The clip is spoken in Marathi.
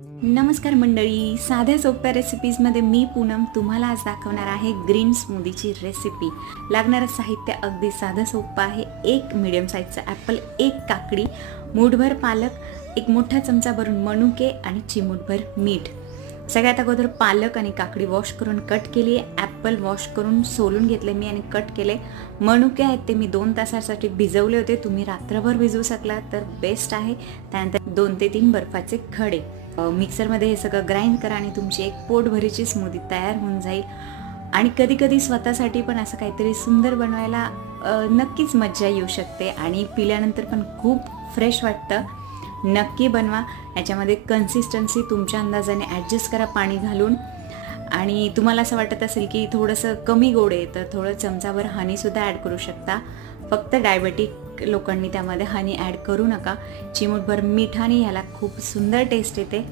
नमस्कार मंडळी, साध्या सोप्या रेसिपीजमध्ये मी पूनम तुम्हाला आज दाखवणार आहे ग्रीन स्मूदीची रेसिपी। लागणारं साहित्य अगदी साधं सोपं आहे। एक मीडियम साईजचा ॲपल, एक काकडी, मूठभर पालक, एक मोठा चमचा भरून मनुके आणि चिमूटभर मीठ। सगळ्यात अगोदर पालक आणि काकडी वॉश करून कट केली आहे। ॲपल वॉश करून सोलून घेतले मी आणि कट केले। मनुके आहेत ते मी 2 तासासाठी भिजवले होते, तुम्ही रात्रभर भिजवू शकला तर बेस्ट आहे। त्यानंतर 2 ते 3 बर्फाचे खडे। मिक्सरमध्ये हे सगळं ग्राइंड करा आणि तुमची एक पोटभरीची स्मूदी तयार होऊन जाईल। आणि कधी कधी स्वतःसाठी पण असं काहीतरी सुंदर बनवायला नक्कीच मज्जा येऊ शकते आणि पिल्यानंतर पण खूप फ्रेश वाटतं। नक्की बनवा। याच्यामध्ये कन्सिस्टन्सी तुमच्या अंदाजाने ॲडजस्ट करा पाणी घालून। आणि तुम्हाला असं वाटत असेल की थोडंसं कमी गोड आहे तर थोडं चमचाभर हनीसुद्धा ॲड करू शकता। फक्त डायबेटिक लोकांनी त्यामध्ये हनी ॲड करू नका। चिमूटभर मिठाने ह्याला खूप सुंदर टेस्ट येते।